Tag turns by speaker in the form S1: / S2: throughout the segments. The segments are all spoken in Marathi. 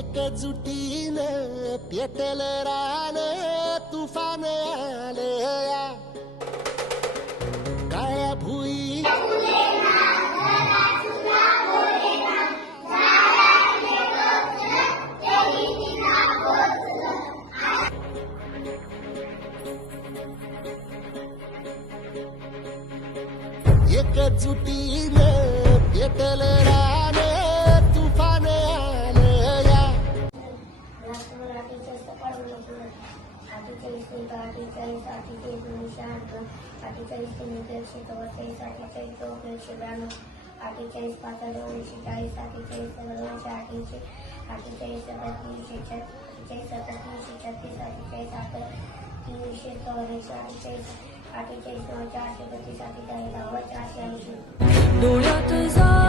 S1: एकजुटीनं पेटल रान तुफान आले काळ्या भुई? एकजुटीनं पेटल रान
S2: अठ्ठेचाळीस अठ्ठेचाळीस अठ्ठेचाळीस दोनशे आठ अठ्ठेचाळीस तीन एकशे चव्वेचाळीस अठ्ठेचाळीस चौदा एकशे ब्याण्णव अठ्ठेचाळीस पाच दोनशे चाळीस अठ्ठेचाळीस दोनशे अठ्ठ्याऐंशी अठ्ठेचाळीस सत्तर तीनशे अठ्ठेचाळीस सत्तर तीनशे छत्तीस अठ्ठेचाळीस अकरा तीनशे चौऱ्याऐंशी अठ्ठेचाळीस अठ्ठेचाळीस दोन चारशे बत्तीस अठ्ठेचाळीस नव्वद चारशे ऐंशी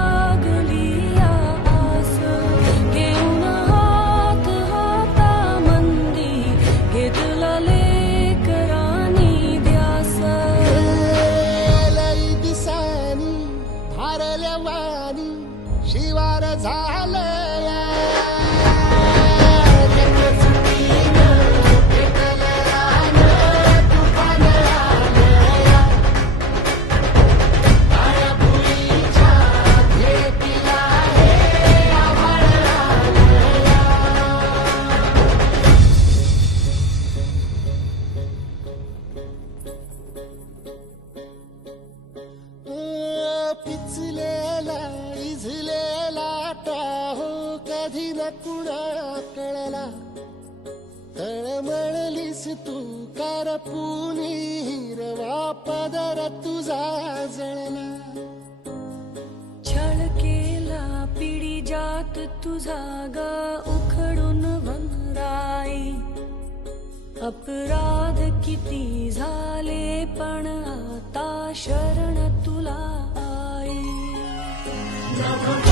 S1: पिचलेला इजलेला टाहो कधी न कुणा कळला. तळमळलीस तू करपुनी हिरवा पदर तुझा जळला.
S3: छळ केला पिढी जात तुझा ग उखडून वनराई अपराध किती झाले पण आता शरण Namo